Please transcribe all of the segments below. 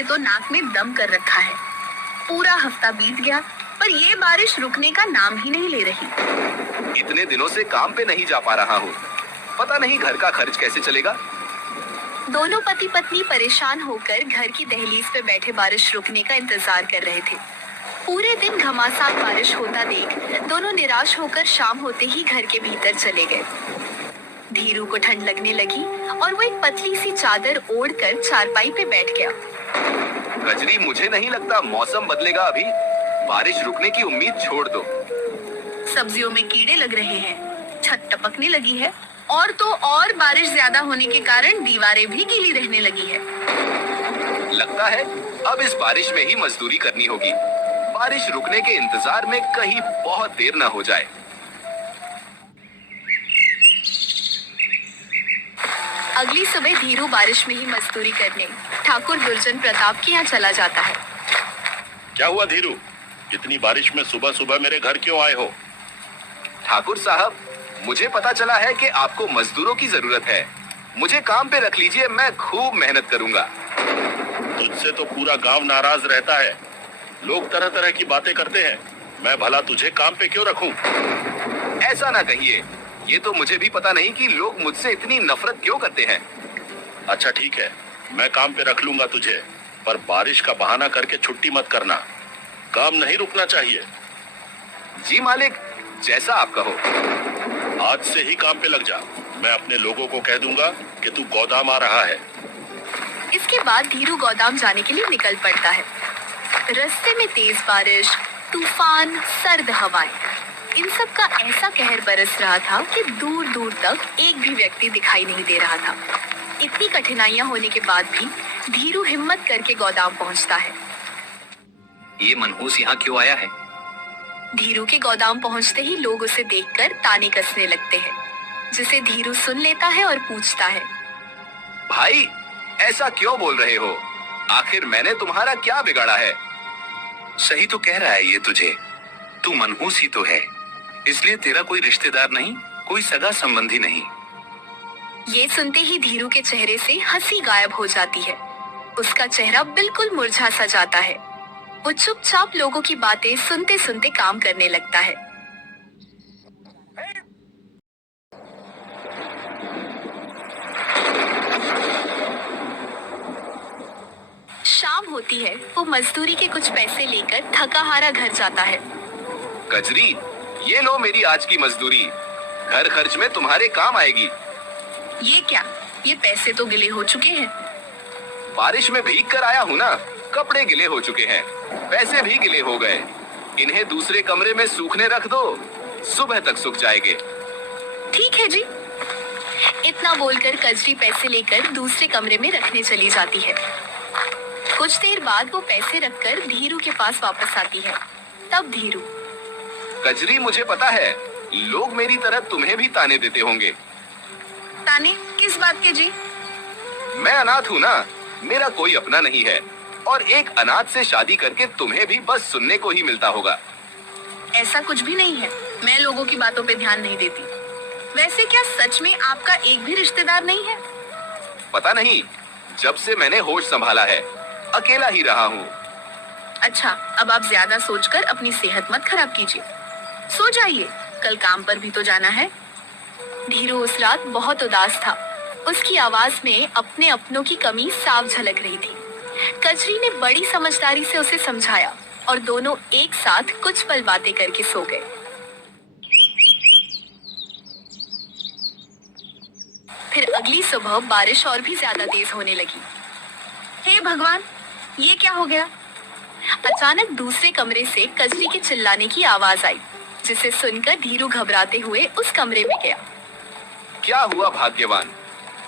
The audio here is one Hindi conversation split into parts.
ने तो नाक में दम कर रखा है। पूरा हफ्ता बीत गया पर ये बारिश रुकने का नाम ही नहीं ले रही। इतने दिनों से काम पे नहीं जा पा रहा हूँ, पता नहीं घर का खर्च कैसे चलेगा। दोनों पति पत्नी परेशान होकर घर की दहलीज पे बैठे बारिश रुकने का इंतजार कर रहे थे। पूरे दिन घमासान बारिश होता देख दोनों निराश होकर शाम होते ही घर के भीतर चले गए। धीरू को ठंड लगने लगी और वो एक पतली सी चादर ओढ़कर चारपाई पे बैठ गया। कजरी, मुझे नहीं लगता मौसम बदलेगा अभी। बारिश रुकने की उम्मीद छोड़ दो। सब्जियों में कीड़े लग रहे हैं, छत टपकने लगी है और तो और बारिश ज्यादा होने के कारण दीवारें भी गीली रहने लगी है। लगता है अब इस बारिश में ही मजदूरी करनी होगी। बारिश रुकने के इंतजार में कहीं बहुत देर न हो जाए। अगली सुबह धीरू बारिश में ही मजदूरी करने ठाकुर दुर्जन प्रताप के यहाँ चला जाता है। क्या हुआ धीरू, इतनी बारिश में सुबह सुबह मेरे घर क्यों आए हो? ठाकुर साहब, मुझे पता चला है कि आपको मजदूरों की जरूरत है। मुझे काम पे रख लीजिए, मैं खूब मेहनत करूंगा। तुझसे तो पूरा गांव नाराज रहता है। लोग तरह तरह की बातें करते हैं। मैं भला तुझे काम पे क्यों रखूं? ऐसा ना कहिए, ये तो मुझे भी पता नहीं कि लोग मुझसे इतनी नफरत क्यों करते हैं। अच्छा ठीक है, मैं काम पे रख लूंगा तुझे, पर बारिश का बहाना करके छुट्टी मत करना। काम नहीं रुकना चाहिए। जी मालिक, जैसा आप कहो। आज से ही काम पे लग जा। मैं अपने लोगों को कह दूंगा कि तू गोदाम आ रहा है। इसके बाद धीरू गोदाम जाने के लिए निकल पड़ता है। रास्ते में तेज बारिश, तूफान, सर्द हवाएं, इन सब का ऐसा कहर बरस रहा था कि दूर दूर तक एक भी व्यक्ति दिखाई नहीं दे रहा था। इतनी कठिनाइयां होने के बाद भी धीरू हिम्मत करके गोदाम पहुंचता है। ये मनहूस यहाँ क्यों आया है? धीरू के गोदाम पहुंचते ही लोग उसे देखकर ताने कसने लगते हैं, जिसे धीरू सुन लेता है और पूछता है, भाई ऐसा क्यों बोल रहे हो? आखिर मैंने तुम्हारा क्या बिगाड़ा है? सही तो कह रहा है ये तुझे। तू मनहूस ही तो है, इसलिए तेरा कोई रिश्तेदार नहीं, कोई सगा संबंधी नहीं। ये सुनते ही धीरू के चेहरे से हंसी गायब हो जाती है। उसका चेहरा बिल्कुल मुरझा सा जाता है। वो चुपचाप लोगों की बातें सुनते सुनते काम करने लगता है। शाम होती है, वो मजदूरी के कुछ पैसे लेकर थका हारा घर जाता है। कजरी, ये लो मेरी आज की मजदूरी, घर खर्च में तुम्हारे काम आएगी। ये क्या? ये पैसे तो गिले हो चुके हैं। बारिश में भीग कर आया हूँ ना, कपड़े गिले हो चुके हैं, पैसे भी गिले हो गए। इन्हें दूसरे कमरे में सूखने रख दो, सुबह तक सूख जाएंगे। ठीक है जी। इतना बोलकर कजरी पैसे लेकर दूसरे कमरे में रखने चली जाती है। कुछ देर बाद वो पैसे रखकर धीरू के पास वापस आती है। तब धीरू, कजरी, मुझे पता है लोग मेरी तरह तुम्हें भी ताने देते होंगे। ताने किस बात के जी? मैं अनाथ हूँ ना, मेरा कोई अपना नहीं है, और एक अनाथ से शादी करके तुम्हें भी बस सुनने को ही मिलता होगा। ऐसा कुछ भी नहीं है, मैं लोगों की बातों पे ध्यान नहीं देती। वैसे क्या सच में आपका एक भी रिश्तेदार नहीं है? पता नहीं, जब से मैंने होश संभाला है अकेला ही रहा हूँ। अच्छा, अब आप ज्यादा सोचकर अपनी सेहत मत खराब कीजिए, सो जाइए, कल काम पर भी तो जाना है। धीरू उस रात बहुत उदास था। उसकी आवाज में अपने अपनों की कमी साफ झलक रही थी। कजरी ने बड़ी समझदारी से उसे समझाया और दोनों एक साथ कुछ पल बातें करके सो गए। फिर अगली सुबह बारिश और भी ज्यादा तेज होने लगी। हे भगवान, ये क्या हो गया? अचानक दूसरे कमरे से कजरी के चिल्लाने की आवाज आई, जिसे सुनकर धीरू घबराते हुए उस कमरे में गया। क्या हुआ भाग्यवान,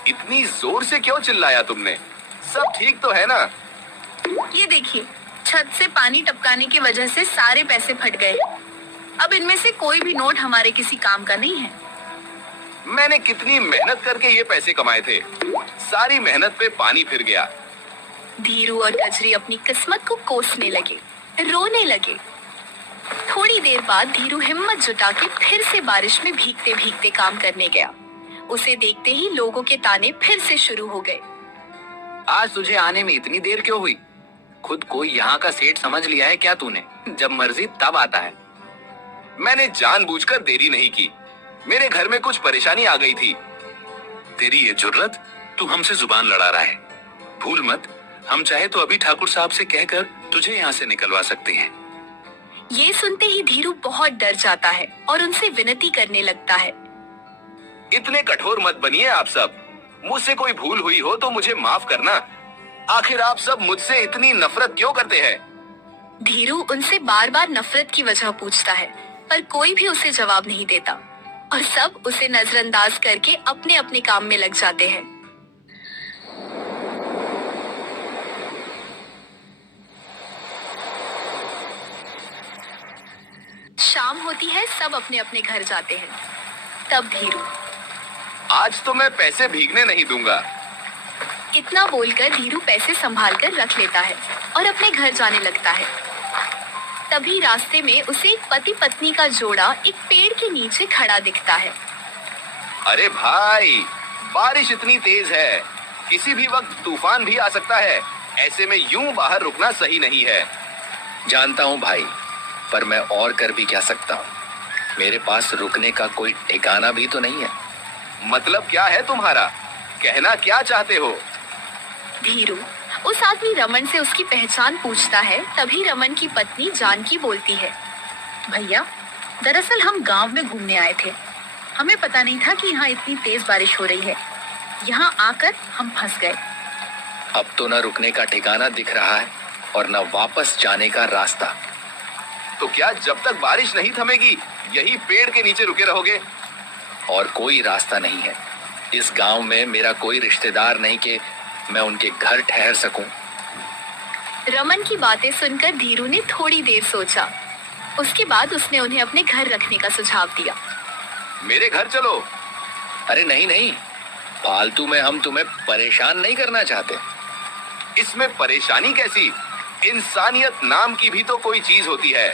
इतनी जोर से क्यों चिल्लाया तुमने? सब ठीक तो है ना? ये देखिए, छत से पानी टपकाने की वजह से सारे पैसे फट गए। अब इनमें से कोई भी नोट हमारे किसी काम का नहीं है। मैंने कितनी मेहनत करके ये पैसे कमाए थे, सारी मेहनत पे पानी फिर गया। धीरू और कजरी अपनी किस्मत को कोसने लगे, रोने लगे। थोड़ी देर बाद धीरू हिम्मत जुटा के फिर से बारिश में भीगते भीगते काम करने गया। उसे देखते ही लोगों के ताने फिर से शुरू हो गए। आज तुझे आने में इतनी देर क्यों हुई? खुद को यहाँ का सेठ समझ लिया है क्या तूने? जब मर्जी तब आता है। मैंने जानबूझकर देरी नहीं की, मेरे घर में कुछ परेशानी आ गई थी। तेरी ये जुर्रत, तू हमसे जुबान लड़ा रहा है। भूल मत, हम चाहे तो अभी ठाकुर साहब से कहकर तुझे यहाँ से निकलवा सकते हैं। ये सुनते ही धीरू बहुत डर जाता है और उनसे विनती करने लगता है। इतने कठोर मत बनिए आप सब, मुझसे कोई भूल हुई हो तो मुझे माफ करना। आखिर आप सब मुझसे इतनी नफरत क्यों करते हैं? धीरू उनसे बार बार नफरत की वजह पूछता है, पर कोई भी उसे जवाब नहीं देता और सब उसे नजरअंदाज करके अपने अपने काम में लग जाते हैं। शाम होती है, सब अपने अपने घर जाते हैं। तब धीरू, आज तो मैं पैसे भीगने नहीं दूंगा। इतना बोलकर धीरू पैसे संभाल कर रख लेता है और अपने घर जाने लगता है। तभी रास्ते में उसे एक पति पत्नी का जोड़ा एक पेड़ के नीचे खड़ा दिखता है। अरे भाई, बारिश इतनी तेज है, किसी भी वक्त तूफान भी आ सकता है। ऐसे में यूं बाहर रुकना सही नहीं है। जानता हूँ भाई, पर मैं और कर भी क्या सकता हूँ? मेरे पास रुकने का कोई ठिकाना भी तो नहीं है। मतलब क्या है तुम्हारा? कहना क्या चाहते हो? धीरू उस आदमी रमन से उसकी पहचान पूछता है। तभी रमन की पत्नी जानकी बोलती है, भैया, दरअसल हम गांव में घूमने आए थे। हमें पता नहीं था कि यहाँ इतनी तेज बारिश हो रही है। यहाँ आकर हम फंस गए। अब तो न रुकने का ठिकाना दिख रहा है और न वापस जाने का रास्ता। तो क्या जब तक बारिश नहीं थमेगी यही पेड़ के नीचे रुके रहोगे? और कोई रास्ता नहीं है। इस गांव में मेरा कोई रिश्तेदार नहीं कि मैं उनके घर ठहर सकूं। रमन की बातें सुनकर धीरू ने थोड़ी देर सोचा। उसके बाद उसने उन्हें अपने घर रखने का सुझाव दिया। मेरे घर चलो। अरे नहीं नहीं, फालतू में हम तुम्हें परेशान नहीं करना चाहते। इसमें परेशानी कैसी? इंसानियत नाम की भी तो कोई चीज होती है।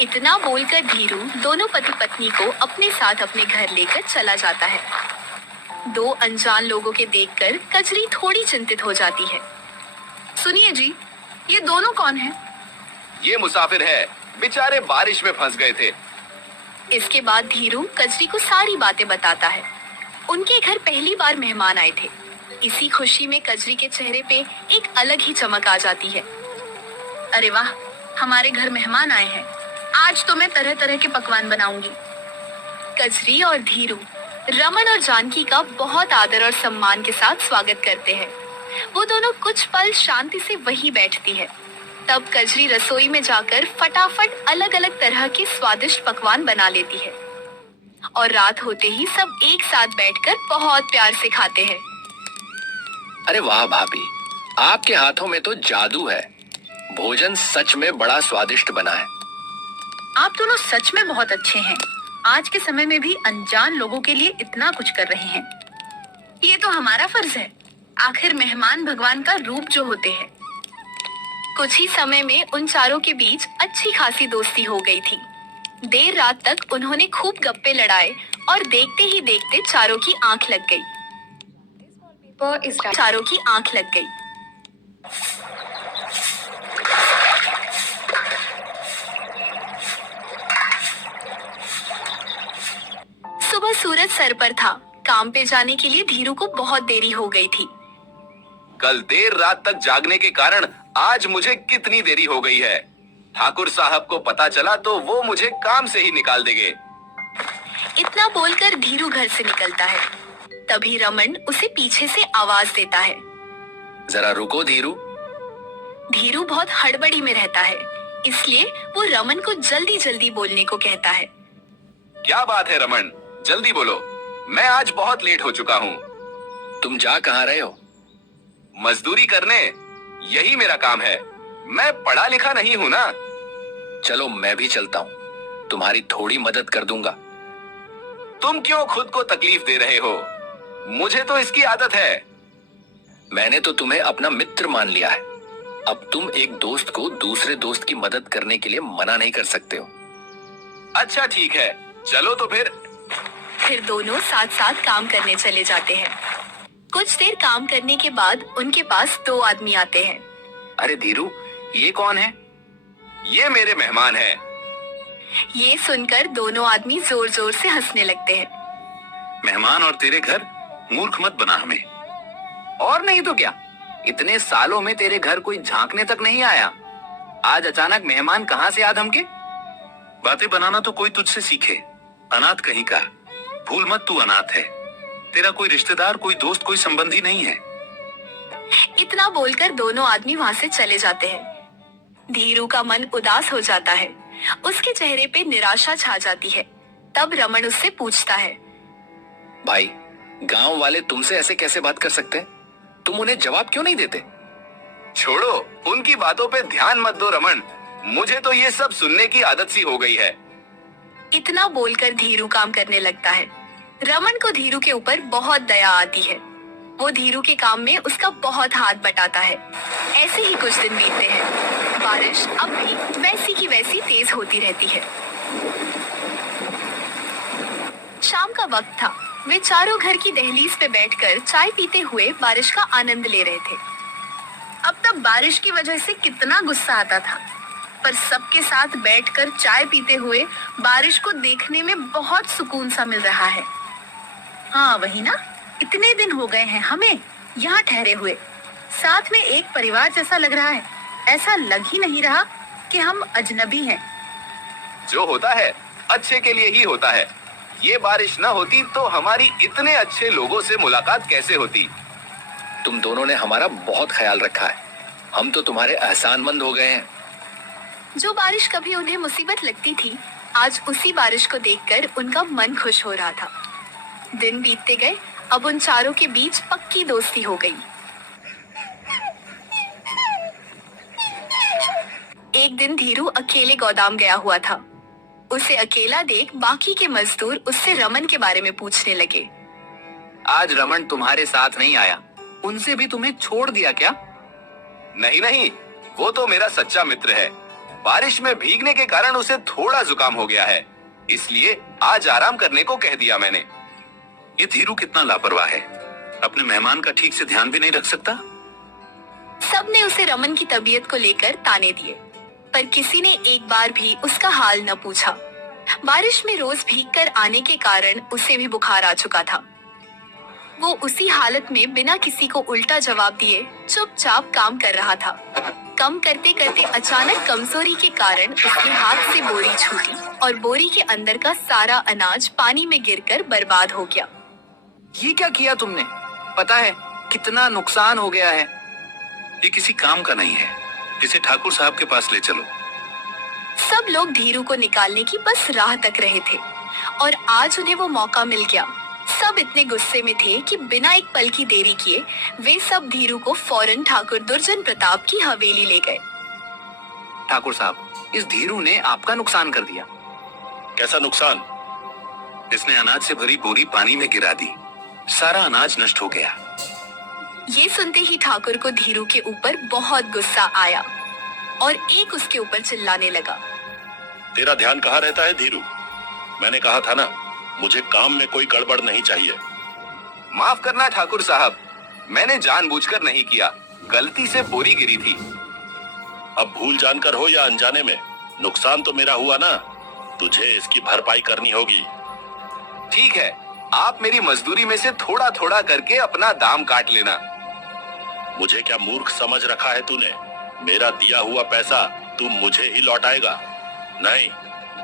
इतना बोलकर धीरू दोनों पति पत्नी को अपने साथ अपने घर लेकर चला जाता है। दो अनजान लोगों के देखकर कजरी थोड़ी चिंतित हो जाती है। सुनिए जी, ये दोनों कौन हैं? ये मुसाफिर है, बेचारे बारिश में फंस गए थे। इसके बाद धीरू कजरी को सारी बातें बताता है। उनके घर पहली बार मेहमान आए थे। इसी खुशी में कजरी के चेहरे पे एक अलग ही चमक आ जाती है। अरे वाह, हमारे घर मेहमान आए हैं। आज तो मैं तरह तरह के पकवान बनाऊंगी। कजरी और धीरू रमन और जानकी का बहुत आदर और सम्मान के साथ स्वागत करते हैं। वो दोनों कुछ पल शांति से वहीं बैठती है। तब कजरी रसोई में जाकर फटाफट अलग अलग तरह के स्वादिष्ट पकवान बना लेती है और रात होते ही सब एक साथ बैठकर बहुत प्यार से खाते हैं। अरे वाह भाभी, आपके हाथों में तो जादू है। भोजन सच में बड़ा स्वादिष्ट बना है। आप दोनों सच में बहुत अच्छे हैं। आज के समय में भी अनजान लोगों के लिए इतना कुछ कर रहे हैं। ये तो हमारा फर्ज है। आखिर मेहमान भगवान का रूप जो होते हैं। कुछ ही समय में उन चारों के बीच अच्छी खासी दोस्ती हो गई थी। देर रात तक उन्होंने खूब गप्पे लड़ाए और देखते ही देखते चारों की आंख लग गई। चारों की आंख लग गई। सुबह सूरज सर पर था। काम पे जाने के लिए धीरू को बहुत देरी हो गई थी। कल देर रात तक जागने के कारण आज मुझे कितनी देरी हो गई है। ठाकुर साहब को पता चला तो वो मुझे काम से ही निकाल देंगे। इतना बोलकर धीरू घर से निकलता है। तभी रमन उसे पीछे से आवाज देता है। जरा रुको धीरू। धीरू बहुत हड़बड़ी में रहता है, इसलिए वो रमन को जल्दी जल्दी बोलने को कहता है। क्या बात है रमन, जल्दी बोलो, मैं आज बहुत लेट हो चुका हूँ। तुम जा कहाँ रहे हो? मजदूरी करने, यही मेरा काम है। मैं पढ़ा लिखा नहीं हूँ ना। चलो मैं भी चलता हूँ, तुम्हारी थोड़ी मदद कर दूंगा। तुम क्यों खुद को तकलीफ दे रहे हो? मुझे तो इसकी आदत है। मैंने तो तुम्हें अपना मित्र मान लिया है। अब तुम एक दोस्त को दूसरे दोस्त की मदद करने के लिए मना नहीं कर सकते हो। अच्छा ठीक है, चलो तो फिर। फिर दोनों साथ साथ काम करने चले जाते हैं। कुछ देर काम करने के बाद उनके पास दो आदमी आते हैं। अरे धीरू, ये कौन है? ये मेरे मेहमान हैं। ये सुनकर दोनों आदमी जोर जोर से हंसने लगते हैं। मेहमान और तेरे घर, मूर्ख मत बना हमें। और नहीं तो क्या, इतने सालों में तेरे घर कोई झांकने तक नहीं आया, आज अचानक मेहमान कहाँ से याद हमके? बातें बनाना तो कोई तुझसे सीखे, अनाथ कहीं का। भूल मत, तू अनाथ है। तेरा कोई रिश्तेदार, कोई दोस्त, कोई संबंधी नहीं है। इतना बोलकर दोनों आदमी वहाँ से चले जाते हैं। धीरू का मन उदास हो जाता है, उसके चेहरे पे निराशा छा जाती है। तब रमन उससे पूछता है, भाई, गांव वाले तुमसे ऐसे कैसे बात कर सकते हैं? तुम उन्हें जवाब क्यों नहीं देते? छोड़ो, उनकी बातों पे ध्यान मत दो रमन। मुझे तो ये सब सुनने की आदत सी हो गई है। इतना बोलकर धीरू काम करने लगता है। रमन को धीरू के ऊपर बहुत दया आती है। वो धीरू के काम में उसका बहुत हाथ बटाता है। ऐसे ही कुछ दिन बीतते हैं। बारिश अब भी वैसी की वैसी तेज होती रहती है। शाम का वक्त था। वे चारों घर की दहलीज पे बैठकर चाय पीते हुए बारिश का आनंद ले रहे थे। अब तक बारिश की वजह से कितना गुस्सा आता था, पर सबके साथ बैठकर चाय पीते हुए बारिश को देखने में बहुत सुकून सा मिल रहा है। हाँ वही ना, इतने दिन हो गए हैं हमें यहाँ ठहरे हुए, साथ में एक परिवार जैसा लग रहा है। ऐसा लग ही नहीं रहा कि हम अजनबी हैं। जो होता है अच्छे के लिए ही होता है। ये बारिश न होती तो हमारी इतने अच्छे लोगों से मुलाकात कैसे होती। तुम दोनों ने हमारा बहुत ख्याल रखा है, हम तो तुम्हारे एहसानमंद हो गए हैं। जो बारिश कभी उन्हें मुसीबत लगती थी, आज उसी बारिश को देखकर उनका मन खुश हो रहा था। दिन बीतते गए, अब उन चारों के बीच पक्की दोस्ती हो गई। एक दिन धीरू अकेले गोदाम गया हुआ था। उसे अकेला देख बाकी के मजदूर उससे रमन के बारे में पूछने लगे। आज रमन तुम्हारे साथ नहीं आया, उनसे भी तुम्हें छोड़ दिया क्या? नहीं नहीं, वो तो मेरा सच्चा मित्र है। बारिश में भीगने के कारण उसे थोड़ा जुकाम हो गया है, इसलिए आज आराम करने को कह दिया मैंने। ये धीरू कितना लापरवाह है, अपने मेहमान का ठीक से ध्यान भी नहीं रख सकता। सबने उसे रमन की तबीयत को लेकर ताने दिए, पर किसी ने एक बार भी उसका हाल न पूछा। बारिश में रोज भीगकर आने के कारण उसे भी बुखार आ चुका था। वो उसी हालत में बिना किसी को उल्टा जवाब दिए चुपचाप काम कर रहा था। कम करते करते अचानक कमजोरी के कारण उसके हाथ से बोरी छूटी और बोरी के अंदर का सारा अनाज पानी में गिरकर बर्बाद हो गया। ये क्या किया तुमने? पता है कितना नुकसान हो गया है। ये किसी काम का नहीं है, इसे ठाकुर साहब के पास ले चलो। सब लोग धीरू को निकालने की बस राह तक रहे थे और आज उन्हें वो मौका मिल गया। सब इतने गुस्से में थे कि बिना एक पल की देरी किए वे सब धीरू को फौरन ठाकुर दुर्जन प्रताप की हवेली ले गए। ठाकुर साहब, इस धीरू ने आपका नुकसान कर दिया। कैसा नुकसान? इसने अनाज से भरी बोरी पानी में गिरा दी, सारा अनाज नष्ट हो गया। ये सुनते ही ठाकुर को धीरू के ऊपर बहुत गुस्सा आया और एक उसके ऊपर चिल्लाने लगा। तेरा ध्यान कहाँ रहता है धीरू? मैंने कहा था ना, मुझे काम में कोई गड़बड़ नहीं चाहिए। माफ करना ठाकुर साहब, मैंने जानबूझकर नहीं किया, गलती से बोरी गिरी थी। अब भूल जानकर हो या अनजाने में, नुकसान तो मेरा हुआ ना, तुझे इसकी भरपाई करनी होगी। ठीक है, आप मेरी मजदूरी में से थोड़ा थोड़ा करके अपना दाम काट लेना। मुझे क्या मूर्ख समझ रखा है तूने? मेरा दिया हुआ पैसा तू मुझे ही लौटाएगा? नहीं,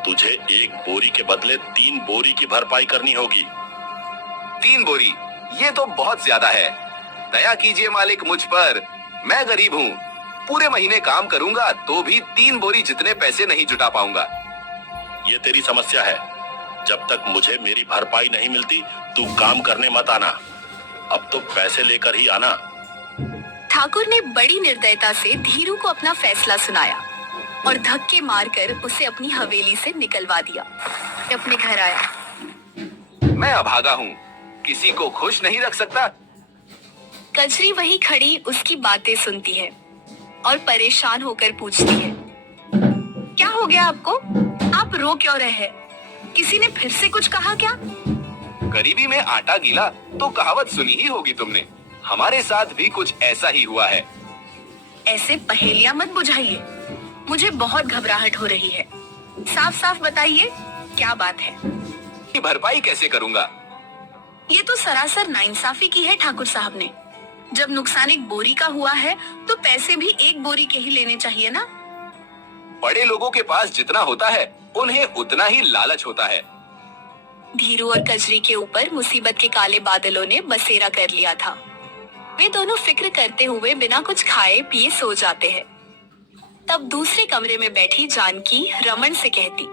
तुझे एक बोरी के बदले 3 बोरी की भरपाई करनी होगी। 3 बोरी? ये तो बहुत ज्यादा है। दया कीजिए मालिक मुझ पर, मैं गरीब हूँ। पूरे महीने काम करूंगा तो भी 3 बोरी जितने पैसे नहीं जुटा पाऊंगा। ये तेरी समस्या है। जब तक मुझे मेरी भरपाई नहीं मिलती तू काम करने मत आना। अब तो पैसे लेकर ही आना। ठाकुर ने बड़ी निर्दयता से धीरू को अपना फैसला सुनाया और धक्के मारकर उसे अपनी हवेली से निकलवा दिया। अपने घर आया। मैं अभागा हूँ, किसी को खुश नहीं रख सकता। कजरी वही खड़ी उसकी बातें सुनती है और परेशान होकर पूछती है, क्या हो गया आपको? आप रो क्यों रहे? किसी ने फिर से कुछ कहा क्या? गरीबी में आटा गीला तो कहावत सुनी ही होगी तुमने। हमारे साथ भी कुछ ऐसा ही हुआ है। ऐसे पहेलियां मत बुझाइए। मुझे बहुत घबराहट हो रही है। साफ साफ बताइए क्या बात है। की भरपाई कैसे करूंगा? ये तो सरासर नाइंसाफी की है ठाकुर साहब ने। जब नुकसान एक बोरी का हुआ है तो पैसे भी एक बोरी के ही लेने चाहिए ना। बड़े लोगों के पास जितना होता है उन्हें उतना ही लालच होता है। धीरू और कजरी के ऊपर मुसीबत के काले बादलों ने बसेरा कर लिया था। वे दोनों फिक्र करते हुए बिना कुछ खाए पिए सो जाते हैं। तब दूसरे कमरे में बैठी जानकी रमन से कहती,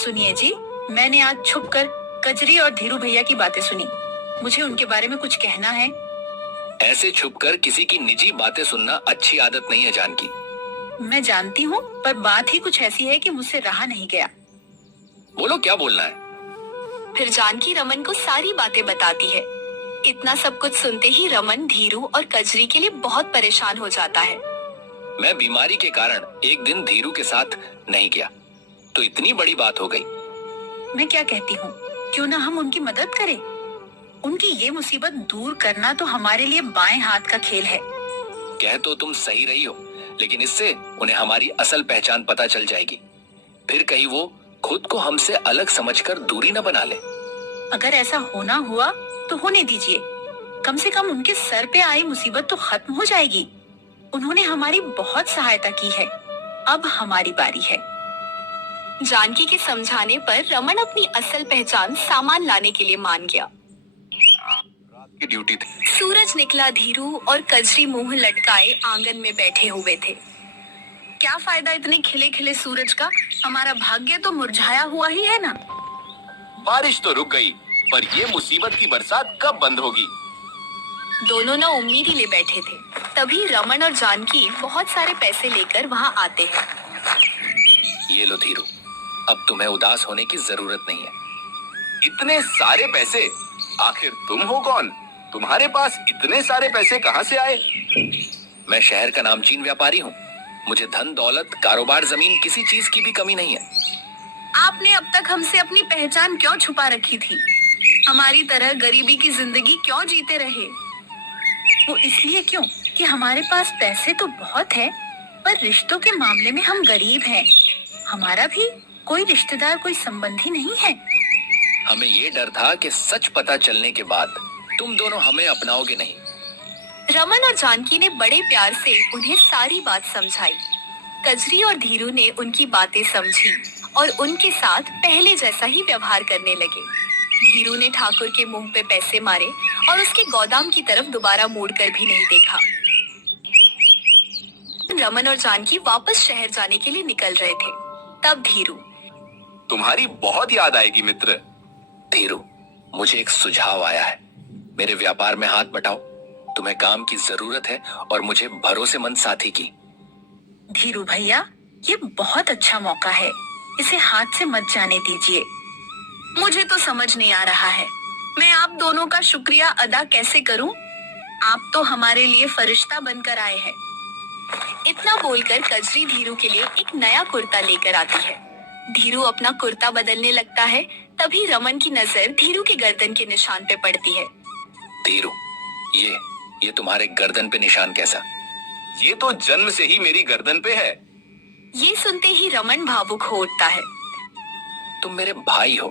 सुनिए जी, मैंने आज छुपकर कजरी और धीरू भैया की बातें सुनी। मुझे उनके बारे में कुछ कहना है। ऐसे छुपकर किसी की निजी बातें सुनना अच्छी आदत नहीं है जानकी। मैं जानती हूँ, पर बात ही कुछ ऐसी है कि मुझसे रहा नहीं गया। बोलो क्या बोलना है। फिर जानकी रमन को सारी बातें बताती है। इतना सब कुछ सुनते ही रमन धीरू और कजरी के लिए बहुत परेशान हो जाता है। मैं बीमारी के कारण एक दिन धीरू के साथ नहीं गया तो इतनी बड़ी बात हो गई। मैं क्या कहती हूँ, क्यों ना हम उनकी मदद करें। उनकी ये मुसीबत दूर करना तो हमारे लिए बाएं हाथ का खेल है। कह तो तुम सही रही हो, लेकिन इससे उन्हें हमारी असल पहचान पता चल जाएगी। फिर कहीं वो खुद को हमसे अलग समझकर दूरी न बना ले। अगर ऐसा होना हुआ तो होने दीजिए। कम से कम उनके सर पे आई मुसीबत तो खत्म हो जाएगी। उन्होंने हमारी बहुत सहायता की है। अब हमारी बारी है। जानकी के समझाने पर रमन अपनी असल पहचान सामान लाने के लिए मान गया। की ड्यूटी थी। सूरज निकला। धीरू और कजरी मुंह लटकाए आंगन में बैठे हुए थे। क्या फायदा इतने खिले खिले सूरज का, हमारा भाग्य तो मुरझाया हुआ ही है ना। बारिश तो रुक गई, पर ये मुसीबत की बरसात कब बंद होगी? दोनों न उम्मीद ही ले बैठे थे। तभी रमन और जानकी बहुत सारे पैसे लेकर वहाँ आते हैं। ये लो धीरू, अब तुम्हें उदास होने की जरूरत नहीं है। इतने सारे पैसे? आखिर तुम हो कौन? तुम्हारे पास इतने सारे पैसे कहाँ से आए? मैं शहर का नामचीन व्यापारी हूँ। मुझे धन दौलत कारोबार जमीन किसी चीज की भी कमी नहीं है। आपने अब तक हमसे अपनी पहचान क्यों छुपा रखी थी? हमारी तरह गरीबी की जिंदगी क्यों जीते रहे? वो इसलिए क्यों कि हमारे पास पैसे तो बहुत है, पर रिश्तों के मामले में हम गरीब हैं। हमारा भी कोई रिश्तेदार कोई संबंधी नहीं है। हमें ये डर था कि सच पता चलने के बाद तुम दोनों हमें अपनाओगे नहीं। रमन और जानकी ने बड़े प्यार से उन्हें सारी बात समझाई। कजरी और धीरू ने उनकी बातें समझी और उनके साथ पहले जैसा ही व्यवहार करने लगे। धीरू ने ठाकुर के मुंह पे पैसे मारे और उसके गोदाम की तरफ दोबारा मुड़कर भी नहीं देखा। रमन और जानकी वापस शहर जाने के लिए निकल रहे थे। तब धीरू, तुम्हारी बहुत याद आएगी मित्र। धीरू, मुझे एक सुझाव आया है। मेरे व्यापार में हाथ बटाओ। तुम्हें काम की जरूरत है और मुझे भरोसेमंद साथी की। धीरू भैया, ये बहुत अच्छा मौका है। इसे हाथ से मत जाने दीजिए। मुझे तो समझ नहीं आ रहा है, मैं आप दोनों का शुक्रिया अदा कैसे करूं? आप तो हमारे लिए फरिश्ता बनकर आए हैं। इतना बोलकर कजरी धीरू के लिए एक नया कुर्ता लेकर आती है। धीरू अपना कुर्ता बदलने लगता है। तभी रमन की नजर धीरू के गर्दन के निशान पे पड़ती है। धीरू, ये तुम्हारे गर्दन पे निशान कैसा? ये तो जन्म से ही मेरी गर्दन पे है। ये सुनते ही रमन भावुक हो उठता है। तुम मेरे भाई हो।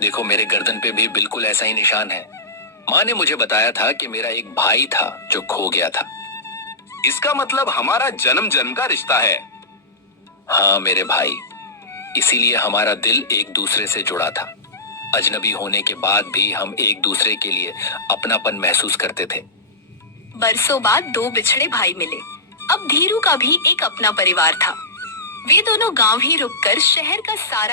देखो, मेरे गर्दन पे भी बिल्कुल ऐसा ही निशान है। माँ ने मुझे बताया था कि मेरा एक भाई था जो खो गया था। इसका मतलब हमारा जन्म जन्म का रिश्ता है। हाँ मेरे भाई, इसीलिए हमारा दिल एक दूसरे से जुड़ा था। अजनबी होने के बाद भी हम एक दूसरे के लिए अपनापन महसूस करते थे। बरसों बाद दो बिछड़े भाई मिले। अब धीरू का भी एक अपना परिवार था। वे दोनों गांव ही रुककर शहर का सारा